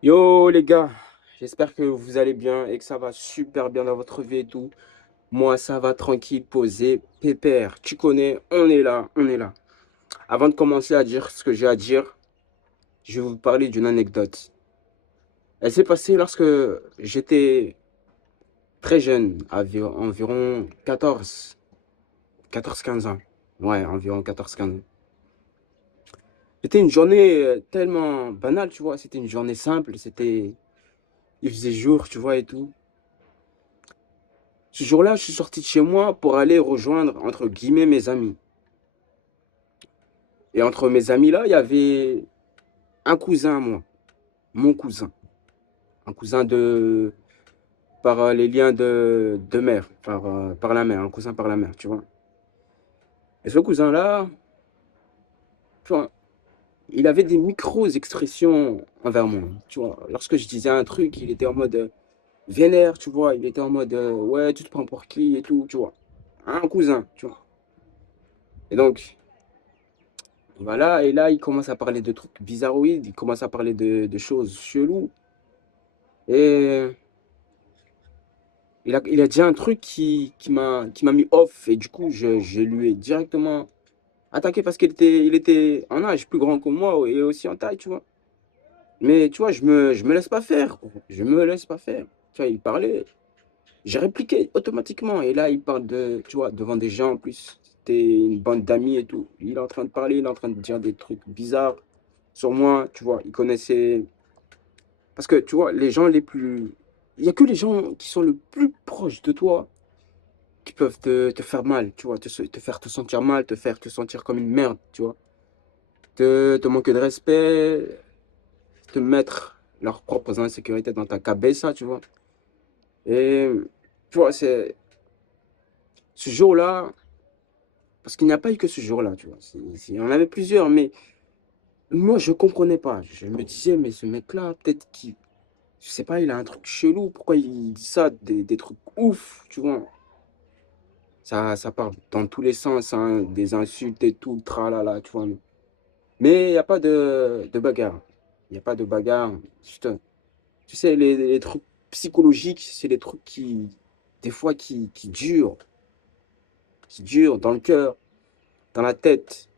Yo les gars, j'espère que vous allez bien et que ça va super bien dans votre vie et tout. Moi, ça va tranquille, posé, pépère. Tu connais, on est là, on est là. Avant de commencer à dire ce que j'ai à dire, je vais vous parler d'une anecdote. Elle s'est passée lorsque j'étais très jeune, environ 14 15 ans. Ouais, environ 14 15 ans. C'était une journée tellement banale, tu vois. C'était une journée simple, il faisait jour, tu vois, et tout. Ce jour-là, je suis sorti de chez moi pour aller rejoindre, entre guillemets, mes amis. Et entre mes amis là, il y avait un cousin à moi, mon cousin. Un cousin par les liens de mère, par la mère, un cousin par la mère, tu vois. Et ce cousin-là, tu vois, il avait des micro-expressions envers moi, tu vois. Lorsque je disais un truc, il était en mode vénère, tu vois. Il était en mode ouais, tu te prends pour qui et tout, tu vois. Un cousin, tu vois. Et donc, voilà, et là, il commence à parler de trucs bizarroïdes, il commence à parler de choses cheloues. Et il a dit un truc qui m'a mis off. Et du coup, je lui ai directement attaqué parce qu'il était en âge plus grand que moi et aussi en taille, tu vois. Mais tu vois, je me laisse pas faire, gros. Je me laisse pas faire. Tu vois, il parlait, j'ai répliqué automatiquement. Et là, il parle tu vois, devant des gens en plus. C'était une bande d'amis et tout. Il est en train de parler, il est en train de dire des trucs bizarres sur moi, tu vois. Il connaissait. Parce que, tu vois, les gens les plus. Il n'y a que les gens qui sont le plus proches de toi qui peuvent te faire mal, tu vois, te faire te sentir mal, te faire te sentir comme une merde, tu vois. Te manquer de respect, te mettre leurs propres insécurités dans ta cabeza, tu vois. Et, tu vois, c'est ce jour-là, parce qu'il n'y a pas eu que ce jour-là, tu vois. Il y en avait plusieurs, mais moi, je comprenais pas. Je me disais, mais ce mec-là, peut-être qu'il, je sais pas, il a un truc chelou. Pourquoi il dit ça, des trucs ouf, tu vois. Ça part dans tous les sens, hein, des insultes et tout, tralala, tu vois. Mais il n'y a pas de bagarre. Il n'y a pas de bagarre. Juste, tu sais, les trucs psychologiques, c'est les trucs des fois, qui durent dans le cœur, dans la tête.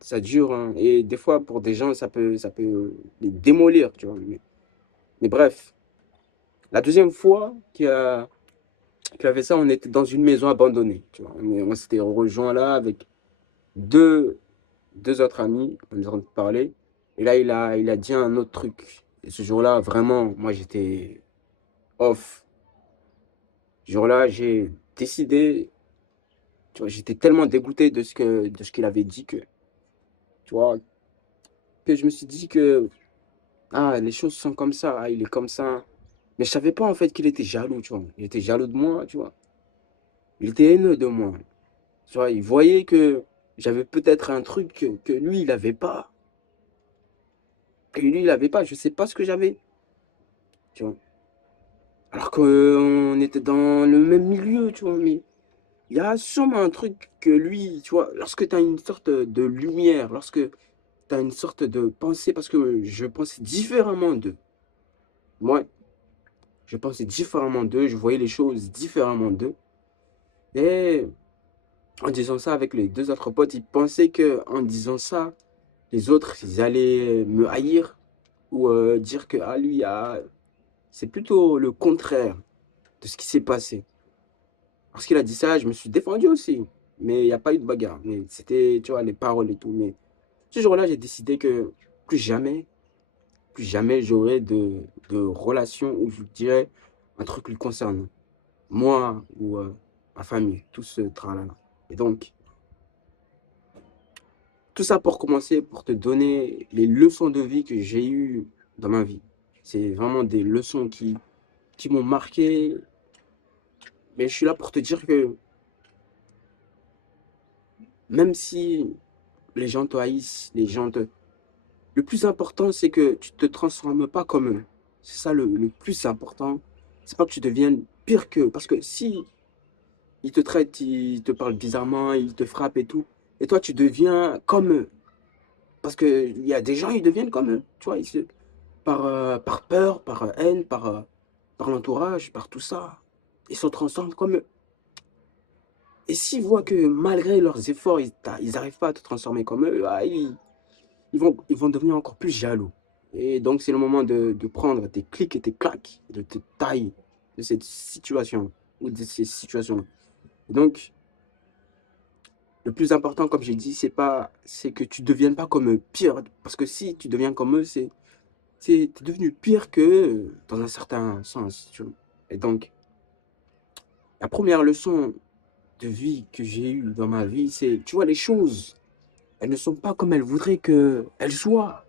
Ça dure, hein. Et des fois, pour des gens, ça peut les démolir, tu vois. Mais bref, la deuxième fois qu'il a fait ça, on était dans une maison abandonnée, tu vois. On s'était rejoint là avec deux, deux autres amis, on est en train de parler. Et là, il a dit un autre truc. Et ce jour-là, vraiment, moi, j'étais off. Ce jour-là, j'ai décidé, tu vois, j'étais tellement dégoûté de ce qu'il avait dit tu vois, que je me suis dit que, ah, les choses sont comme ça, ah, il est comme ça. Mais je savais pas, en fait, qu'il était jaloux, tu vois. Il était jaloux de moi, tu vois. Il était haineux de moi. Tu vois, il voyait que j'avais peut-être un truc que lui, il avait pas. Que lui, il avait pas. Je sais pas ce que j'avais, tu vois. Alors qu'on était dans le même milieu, tu vois, mais il y a sûrement un truc que lui, tu vois, lorsque tu as une sorte de lumière, lorsque tu as une sorte de pensée, parce que je pensais différemment d'eux. Moi, je pensais différemment d'eux, je voyais les choses différemment d'eux. Et en disant ça avec les deux autres potes, ils pensaient que en disant ça, les autres, ils allaient me haïr ou dire que ah, lui, ah, c'est plutôt le contraire de ce qui s'est passé. Lorsqu'il a dit ça, je me suis défendu aussi. Mais il n'y a pas eu de bagarre. Mais c'était, tu vois, les paroles et tout. Mais ce jour-là, j'ai décidé que plus jamais j'aurai de relation où je dirais un truc lui concerne. Moi ou ma famille, tout ce tralala. Et donc, tout ça pour commencer, pour te donner les leçons de vie que j'ai eues dans ma vie. C'est vraiment des leçons qui m'ont marqué. Mais je suis là pour te dire que même si les gens te haïssent, le plus important, c'est que tu ne te transformes pas comme eux. C'est ça le plus important. C'est pas que tu deviennes pire qu'eux. Parce que si ils te traitent, ils te parlent bizarrement, ils te frappent et tout, et toi, tu deviens comme eux. Parce qu'il y a des gens, ils deviennent comme eux. Tu vois, par peur, par haine, par l'entourage, par tout ça. Ils se transforment comme eux. Et s'ils voient que malgré leurs efforts, ils n'arrivent pas à te transformer comme eux, ah, ils vont devenir encore plus jaloux. Et donc, c'est le moment de prendre tes clics et tes claques, de te tailler de cette situation ou de ces situations. Donc, le plus important, comme j'ai dit, c'est que tu ne deviennes pas comme eux, pire. Parce que si tu deviens comme eux, t'es devenu pire qu'eux, dans un certain sens, tu vois. Et donc, la première leçon de vie que j'ai eue dans ma vie, c'est, tu vois, les choses, elles ne sont pas comme elles voudraient qu'elles soient.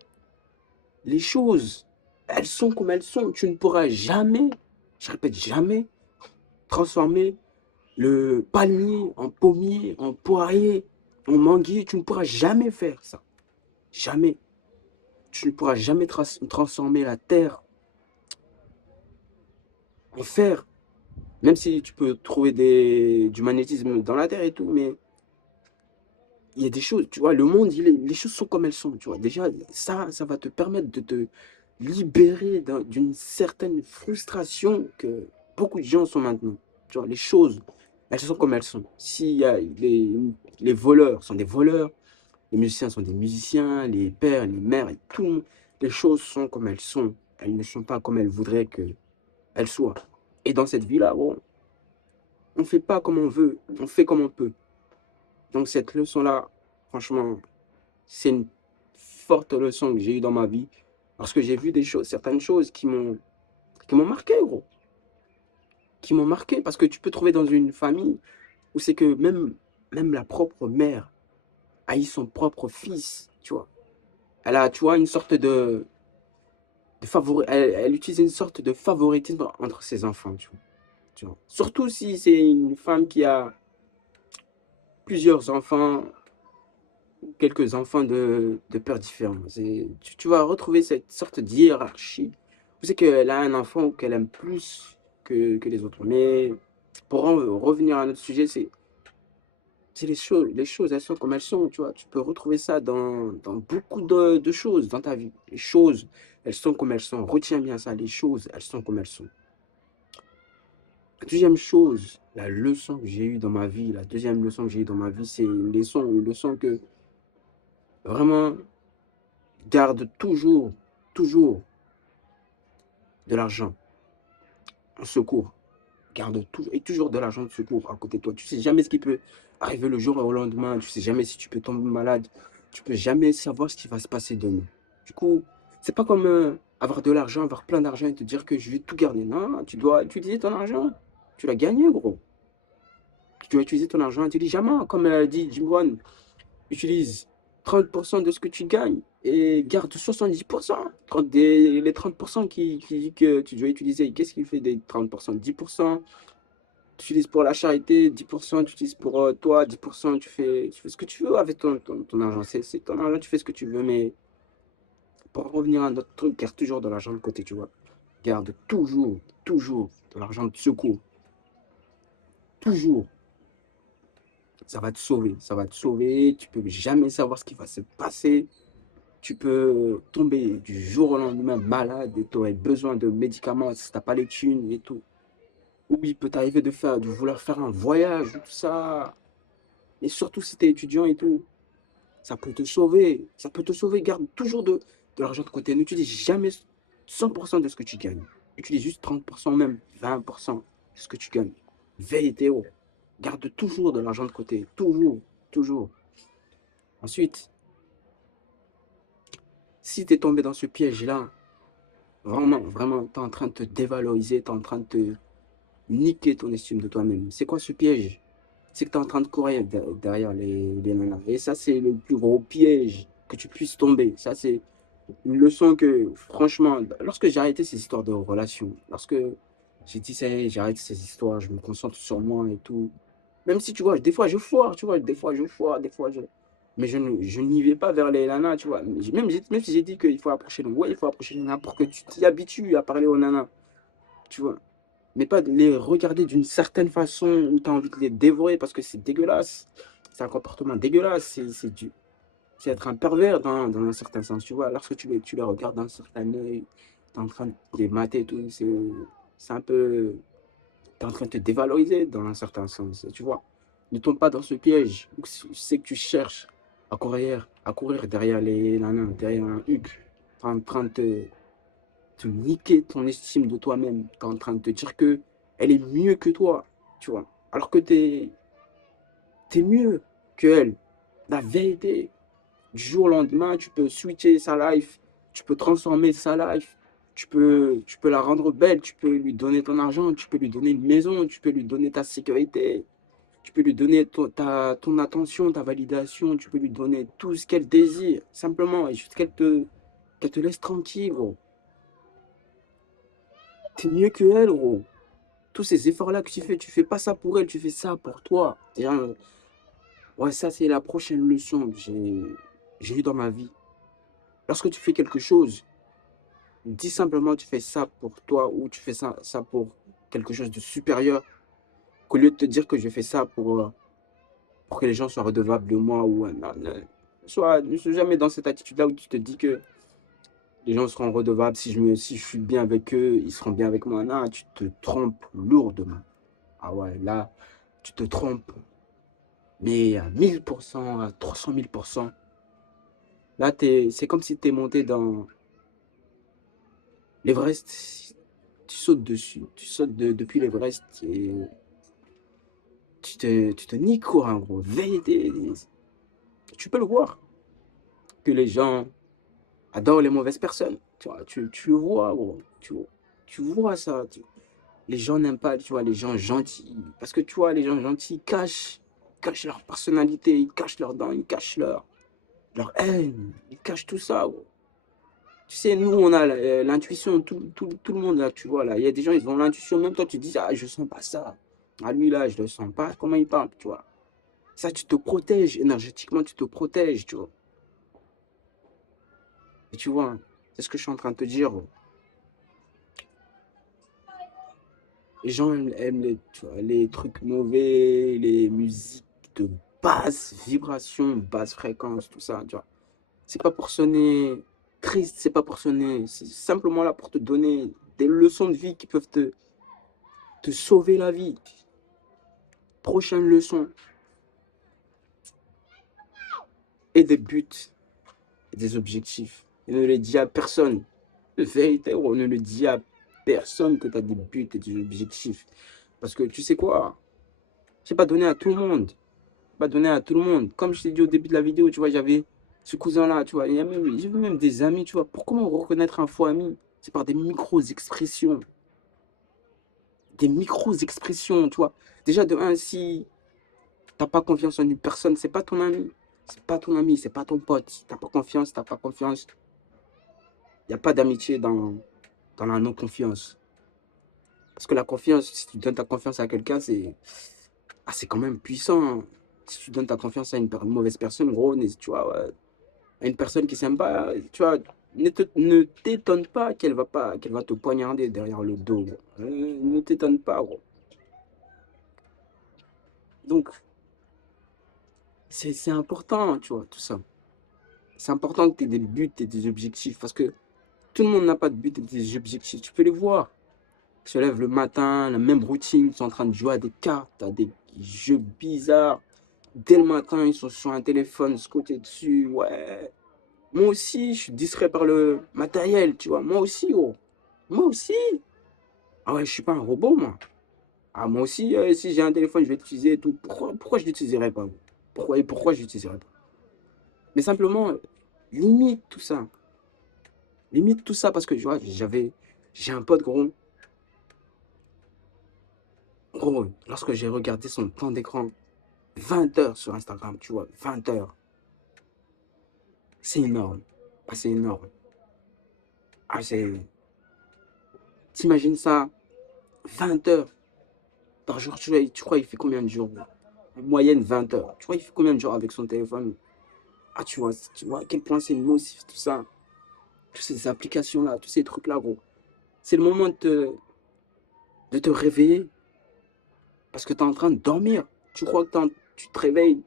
Les choses, elles sont comme elles sont. Tu ne pourras jamais, je répète jamais, transformer le palmier en pommier, en poirier, en manguier. Tu ne pourras jamais faire ça. Jamais. Tu ne pourras jamais transformer la terre en fer. Même si tu peux trouver du magnétisme dans la terre et tout, mais il y a des choses, tu vois, le monde, les choses sont comme elles sont, tu vois. Déjà, ça va te permettre de te libérer d'une certaine frustration que beaucoup de gens sont maintenant. Tu vois, les choses, elles sont comme elles sont. S'il y a les voleurs sont des voleurs, les musiciens sont des musiciens, les pères, les mères, et tout le monde, les choses sont comme elles sont. Elles ne sont pas comme elles voudraient qu'elles soient. Et dans cette vie-là, bon, on ne fait pas comme on veut, on fait comme on peut. Donc cette leçon-là, franchement, c'est une forte leçon que j'ai eue dans ma vie parce que j'ai vu des choses, certaines choses qui m'ont marqué, gros. Qui m'ont marqué parce que tu peux trouver dans une famille où c'est que même la propre mère haït son propre fils, tu vois. Elle a, tu vois, une sorte elle utilise une sorte de favoritisme entre ses enfants, tu vois. Surtout si c'est une femme qui a plusieurs enfants quelques enfants de pères différents. Tu vas retrouver cette sorte d'hiérarchie. Vous savez qu'elle a un enfant qu'elle aime plus que les autres. Mais pour revenir à notre sujet, c'est les choses, elles sont comme elles sont, tu vois. Tu peux retrouver ça dans beaucoup de choses dans ta vie. Les choses, elles sont comme elles sont. Retiens bien ça, les choses, elles sont comme elles sont. La deuxième chose, la leçon que j'ai eue dans ma vie, la deuxième leçon que j'ai eue dans ma vie, c'est une leçon que vraiment garde toujours de l'argent en secours. Garde toujours de l'argent de secours à côté de toi. Tu sais jamais ce qui peut arriver le jour au lendemain. Tu sais jamais si tu peux tomber malade. Tu peux jamais savoir ce qui va se passer demain. Du coup, c'est pas comme avoir de l'argent, avoir plein d'argent et te dire que je vais tout garder. Non, tu dois utiliser ton argent. Tu l'as gagné, gros. Tu dois utiliser ton argent intelligemment. Comme a dit Jim Rohn, utilise 30% de ce que tu gagnes et garde 70%. Les 30% qui dit que tu dois utiliser, qu'est-ce qu'il fait des 30%? 10%, tu utilises pour la charité, 10% tu utilises pour toi, 10% tu fais ce que tu veux avec ton argent. C'est ton argent, tu fais ce que tu veux, mais pour revenir à notre truc, garde toujours de l'argent de côté, tu vois. Garde toujours de l'argent de secours. Toujours. Ça va te sauver, ça va te sauver. Tu peux jamais savoir ce qui va se passer. Tu peux tomber du jour au lendemain malade et tu aurais besoin de médicaments si tu n'as pas les thunes et tout. Ou il peut t'arriver de vouloir faire un voyage, tout ça. Et surtout si tu es étudiant et tout, ça peut te sauver. Ça peut te sauver. Garde toujours de l'argent de côté. N'utilise jamais 100% de ce que tu gagnes. Utilise juste 30%, même 20% de ce que tu gagnes. Veille tes hauts. Garde toujours de l'argent de côté. Toujours. Ensuite, si tu es tombé dans ce piège-là, vraiment, tu es en train de te dévaloriser, tu es en train de te niquer ton estime de toi-même. C'est quoi ce piège? C'est que tu es en train de courir derrière les nanas. Et ça, c'est le plus gros piège que tu puisses tomber. Ça, c'est une leçon que, franchement, lorsque j'ai arrêté ces histoires de relations, lorsque j'ai dit, ça y est, j'ai arrêté ces histoires, je me concentre sur moi et tout. Même si, tu vois, des fois, je foire, tu vois, des fois, je foire, des fois, je... Mais je n'y vais pas vers les nanas, tu vois. Même si j'ai dit qu'il faut approcher les... Ouais, il faut approcher les nanas pour que tu t'y habitues à parler aux nanas, tu vois. Mais pas de les regarder d'une certaine façon où tu as envie de les dévorer parce que c'est dégueulasse. C'est un comportement dégueulasse. c'est être un pervers dans un certain sens, tu vois. Lorsque tu les regardes d'un certain œil, tu es en train de les mater et tout, c'est un peu, tu es en train de te dévaloriser dans un certain sens, tu vois. Ne tombe pas dans ce piège où c'est que tu cherches à courir derrière les nanas, derrière un Hugues. Tu es en train de te niquer ton estime de toi-même. Tu es en train de te dire que elle est mieux que toi, tu vois. Alors que t'es mieux que elle. La vérité, du jour au lendemain, tu peux switcher sa life, tu peux transformer sa life, tu peux la rendre belle, tu peux lui donner ton argent, tu peux lui donner une maison, tu peux lui donner ta sécurité, tu peux lui donner ton attention, ta validation, tu peux lui donner tout ce qu'elle désire, simplement, et juste qu'elle te laisse tranquille, gros. T'es mieux que elle, gros. Tous ces efforts-là que tu fais pas ça pour elle, tu fais ça pour toi. Déjà, ouais, ça, c'est la prochaine leçon que j'ai eue dans ma vie. Lorsque tu fais quelque chose, dis simplement tu fais ça pour toi ou tu fais ça pour quelque chose de supérieur, qu'au lieu de te dire que je fais ça pour que les gens soient redevables de moi ou non, ne sois jamais dans cette attitude-là où tu te dis que les gens seront redevables si je suis bien avec eux, ils seront bien avec moi. Non, tu te trompes lourdement. Ah ouais, là, tu te trompes, mais à 1000%, à 300 000%. Là, c'est comme si tu es monté dans l'Everest, tu sautes dessus, tu sautes depuis l'Everest et tu te niques quoi, en gros. Vérité, tu peux le voir, que les gens adorent les mauvaises personnes. Tu vois, tu le vois, gros. Tu vois ça. Les gens n'aiment pas, tu vois, les gens gentils. Parce que tu vois, les gens gentils cachent leur personnalité, ils cachent leurs dents, ils cachent leur haine, ils cachent tout ça, gros. Tu sais, nous, on a l'intuition, tout le monde, là, tu vois, là. Il y a des gens, ils ont l'intuition, même toi, tu dis, ah, je sens pas ça. Ah, lui, là, je le sens pas. Comment il parle, tu vois. Ça, tu te protèges, énergétiquement, tu te protèges, tu vois. Et tu vois, c'est ce que je suis en train de te dire. Les gens aiment tu vois, les trucs mauvais, les musiques de basse vibration, basse fréquence, tout ça, tu vois. C'est pas pour sonner triste, c'est pas pour sonner, c'est simplement là pour te donner des leçons de vie qui peuvent te sauver la vie. Prochaine leçon, et des buts, et des objectifs. Et ne le dis à personne. De vérité, on ne le dit à personne que tu as des buts et des objectifs. Parce que tu sais quoi, c'est pas donné à tout le monde. Pas donné à tout le monde. Comme je t'ai dit au début de la vidéo, tu vois, j'avais ce cousin-là, tu vois, j'avais même des amis, tu vois. Pour comment reconnaître un faux ami? C'est par des micro-expressions. Des micro-expressions, tu vois. Déjà, de un, si t'as pas confiance en une personne, c'est pas ton ami. C'est pas ton ami, c'est pas ton pote. Si t'as pas confiance, t'as pas confiance. Il n'y a pas d'amitié dans la non-confiance. Parce que la confiance, si tu donnes ta confiance à quelqu'un, c'est quand même puissant, hein. Si tu donnes ta confiance à une mauvaise personne, gros, tu vois, ouais, à une personne qui s'aime pas, tu vois, ne t'étonne pas qu'elle va te poignarder derrière le dos, gros. Ne t'étonne pas, gros. Donc, c'est important, tu vois, tout ça. C'est important que tu aies des buts et des objectifs parce que tout le monde n'a pas de but et des objectifs. Tu peux les voir. Ils se lèvent le matin, la même routine, ils sont en train de jouer à des cartes, à des jeux bizarres. Dès le matin, ils sont sur un téléphone, scotché dessus, ouais. Moi aussi, je suis distrait par le matériel, tu vois. Moi aussi, oh. Moi aussi. Ah ouais, je suis pas un robot, moi. Ah, moi aussi, si j'ai un téléphone, je vais l'utiliser et tout. Pourquoi je l'utiliserais pas? Pourquoi je l'utiliserais pas? Mais simplement, limite tout ça. Limite tout ça parce que, tu vois, j'ai un pote, gros. Gros, lorsque j'ai regardé son temps d'écran, 20 heures sur Instagram, tu vois, 20 heures. C'est énorme. Ah, c'est énorme. Ah, c'est... T'imagines ça, 20 heures par jour, tu crois il fait combien de jours? En moyenne 20 heures. Tu vois, il fait combien de jours avec son téléphone? Ah, tu vois à quel point c'est nocif tout ça. Toutes ces applications-là, tous ces trucs-là, gros. C'est le moment de te réveiller parce que tu es en train de dormir. Tu crois que tu te réveilles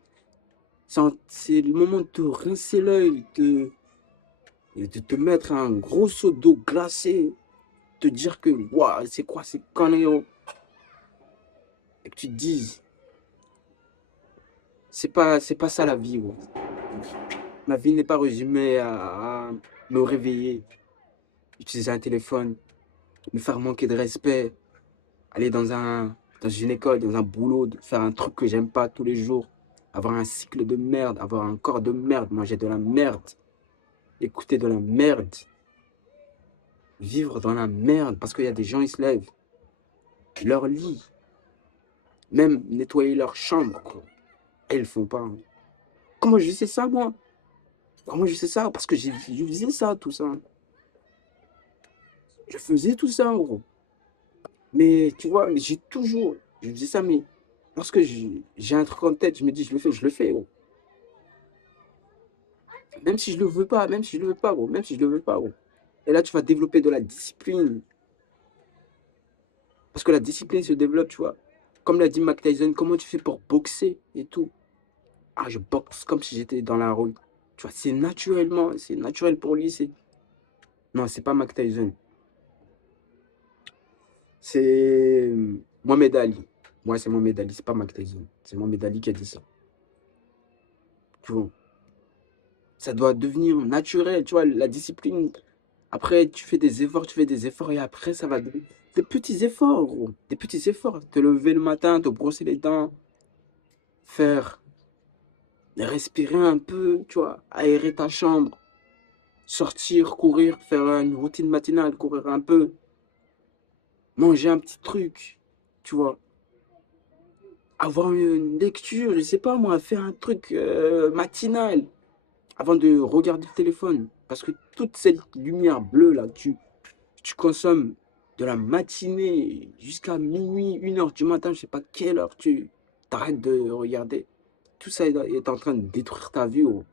C'est le moment de te rincer l'œil, et de te mettre un gros seau d'eau glacée, te dire que, waouh, c'est quoi ces conneries, oh. Et que tu te dises, c'est pas ça la vie, oh. Ma vie n'est pas résumée à me réveiller, utiliser un téléphone, me faire manquer de respect, aller dans une école, dans un boulot, faire un truc que j'aime pas tous les jours, avoir un cycle de merde, avoir un corps de merde, manger de la merde, écouter de la merde, vivre dans la merde, parce qu'il y a des gens, ils se lèvent, leur lit, même nettoyer leur chambre, quoi. Et ils le font pas, hein. Comment je sais ça, moi? Comment je sais ça? Parce que je faisais ça, tout ça. Je faisais tout ça, gros. Mais tu vois, je faisais ça, mais lorsque j'ai un truc en tête, je me dis, je le fais, gros. Même si je le veux pas, même si je le veux pas, gros, même si je le veux pas, gros. Et là, tu vas développer de la discipline. Parce que la discipline se développe, tu vois. Comme l'a dit Mike Tyson, comment tu fais pour boxer et tout? Ah, je boxe comme si j'étais dans la rue. Tu vois, c'est naturel pour lui. Non, c'est pas Mike Tyson. C'est Mohamed Ali. Moi, c'est Mohamed Ali, c'est pas Mike Tyson. C'est Mohamed Ali qui a dit ça. Tu vois, ça doit devenir naturel, tu vois, la discipline. Après, tu fais des efforts et après, ça va devenir des petits efforts, gros. Des petits efforts. Te lever le matin, te brosser les dents, faire, respirer un peu, tu vois, aérer ta chambre, sortir, courir, faire une routine matinale, courir un peu, manger un petit truc, tu vois. Avoir une lecture, je sais pas moi, faire un truc matinal avant de regarder le téléphone. Parce que toute cette lumière bleue là, tu consommes de la matinée jusqu'à minuit, 1 heure du matin, je sais pas quelle heure tu t'arrêtes de regarder. Tout ça est en train de détruire ta vie, oh.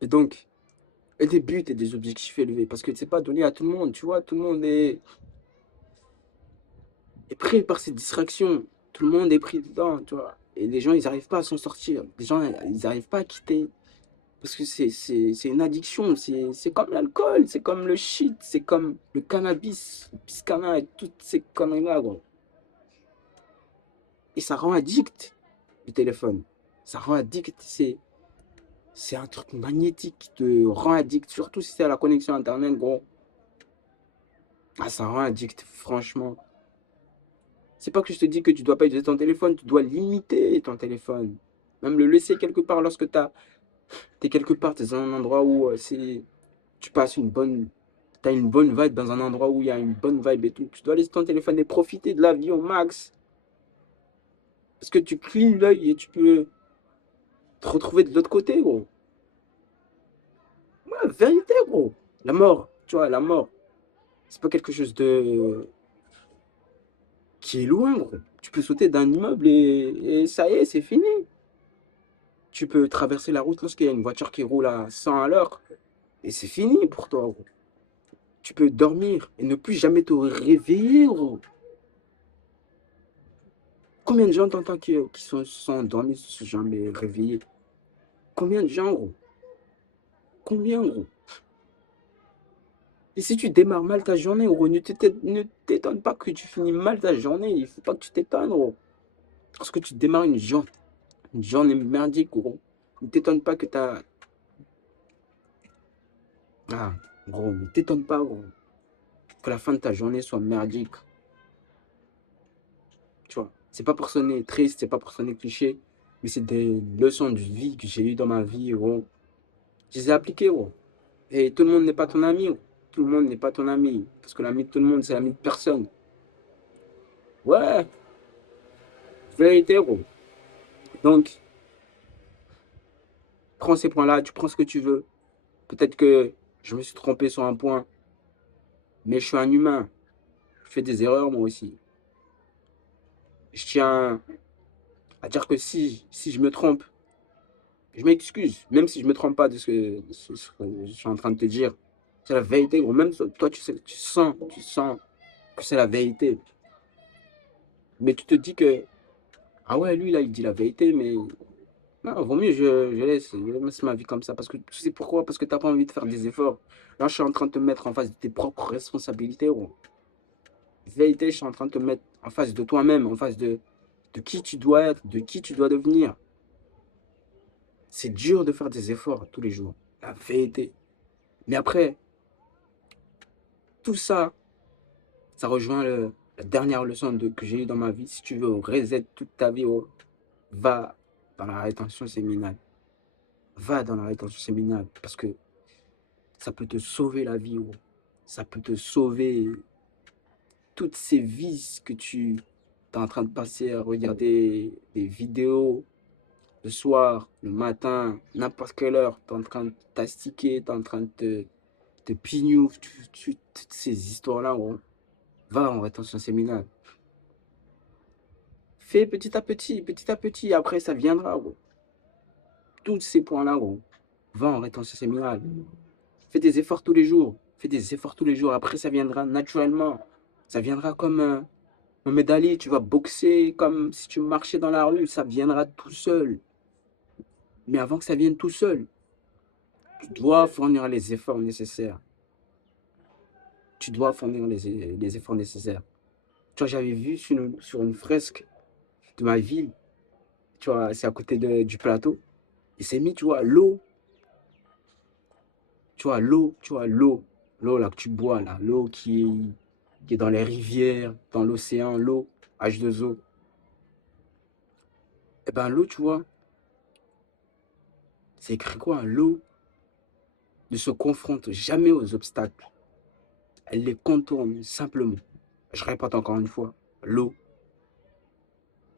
Et donc, et des buts et des objectifs élevés. Parce que c'est pas donné à tout le monde, tu vois, tout le monde est pris par ces distractions. Tout le monde est pris dedans, tu vois. Et les gens, ils n'arrivent pas à s'en sortir. Les gens, ils n'arrivent pas à quitter. Parce que c'est une addiction. C'est comme l'alcool, c'est comme le shit, c'est comme le cannabis, le piscana et toutes ces conneries-là, gros. Et ça rend addict, le téléphone. Ça rend addict. C'est un truc magnétique qui te rend addict. Surtout si c'est à la connexion Internet, gros. Ah, ça rend addict, franchement. C'est pas que je te dis que tu dois pas utiliser ton téléphone, tu dois limiter ton téléphone. Même le laisser quelque part lorsque t'es quelque part, t'es dans un endroit où tu passes t'as une bonne vibe dans un endroit où il y a une bonne vibe et tout. Tu dois laisser ton téléphone et profiter de la vie au max. Parce que tu clignes l'œil et tu peux te retrouver de l'autre côté, gros. Ouais, vérité, gros. La mort, tu vois, la mort, c'est pas quelque chose de qui est loin, gros. Tu peux sauter d'un immeuble et ça y est, c'est fini. Tu peux traverser la route lorsqu'il y a une voiture qui roule à 100 à l'heure et c'est fini pour toi, gros. Tu peux dormir et ne plus jamais te réveiller, gros. Combien de gens t'entends qui sont endormis, se sont jamais réveillés? Combien de gens, gros? Combien, gros? Et si tu démarres mal ta journée, gros, ne t'étonne pas que tu finis mal ta journée. Il faut pas que tu t'étonnes, gros. Parce que tu démarres une journée merdique, gros. Ne t'étonne pas que t'as... Ah, gros, ne t'étonne pas, gros. Que la fin de ta journée soit merdique. Tu vois, c'est pas pour sonner triste, c'est pas pour sonner cliché, mais c'est des leçons de vie que j'ai eues dans ma vie, gros. Je les ai appliquées, gros. Et tout le monde n'est pas ton ami, gros. Tout le monde n'est pas ton ami. Parce que l'ami de tout le monde, c'est l'ami de personne. Ouais, vérité, gros. Donc, prends ces points-là, tu prends ce que tu veux. Peut-être que je me suis trompé sur un point, mais je suis un humain. Je fais des erreurs, moi aussi. Je tiens à dire que si je me trompe, je m'excuse, même si je me trompe pas de ce que je suis en train de te dire. C'est la vérité, gros. Même toi, tu sais, tu sens que c'est la vérité. Mais tu te dis que Ah ouais, lui, là, il dit la vérité, mais non, vaut mieux, je laisse ma vie comme ça. Parce que tu sais pourquoi? Parce que t'as pas envie de faire des efforts. Là, je suis en train de te mettre en face de tes propres responsabilités, gros. Vérité, je suis en train de te mettre en face de toi-même, en face de qui tu dois être, de qui tu dois devenir. C'est dur de faire des efforts tous les jours. La vérité. Mais après, tout ça, ça rejoint la dernière leçon que j'ai eue dans ma vie. Si tu veux reset toute ta vie, oh, va dans la rétention séminale. Va dans la rétention séminale parce que ça peut te sauver la vie, oh. Ça peut te sauver toutes ces vies que tu es en train de passer à regarder des vidéos le soir, le matin, n'importe quelle heure. Tu es en train de t'astiquer, tu es en train de te pignouf, toutes ces histoires-là, oh. Va en rétention séminale. Fais petit à petit, après ça viendra, gros. Tous ces points-là, gros. Va en rétention séminale. Fais des efforts tous les jours. Fais des efforts tous les jours. Après, ça viendra naturellement. Ça viendra comme un médaillé. Tu vas boxer comme si tu marchais dans la rue. Ça viendra tout seul. Mais avant que ça vienne tout seul, tu dois fournir les efforts nécessaires. Tu dois fournir les efforts nécessaires. Tu vois, j'avais vu sur une fresque de ma ville, tu vois, c'est à côté du plateau. Il s'est mis, tu vois, l'eau. Tu vois, l'eau là que tu bois, là, l'eau qui est dans les rivières, dans l'océan, l'eau, H2O. Eh ben, l'eau, tu vois, c'est écrit quoi? L'eau ne se confronte jamais aux obstacles. Elle les contourne simplement. Je répète encore une fois, l'eau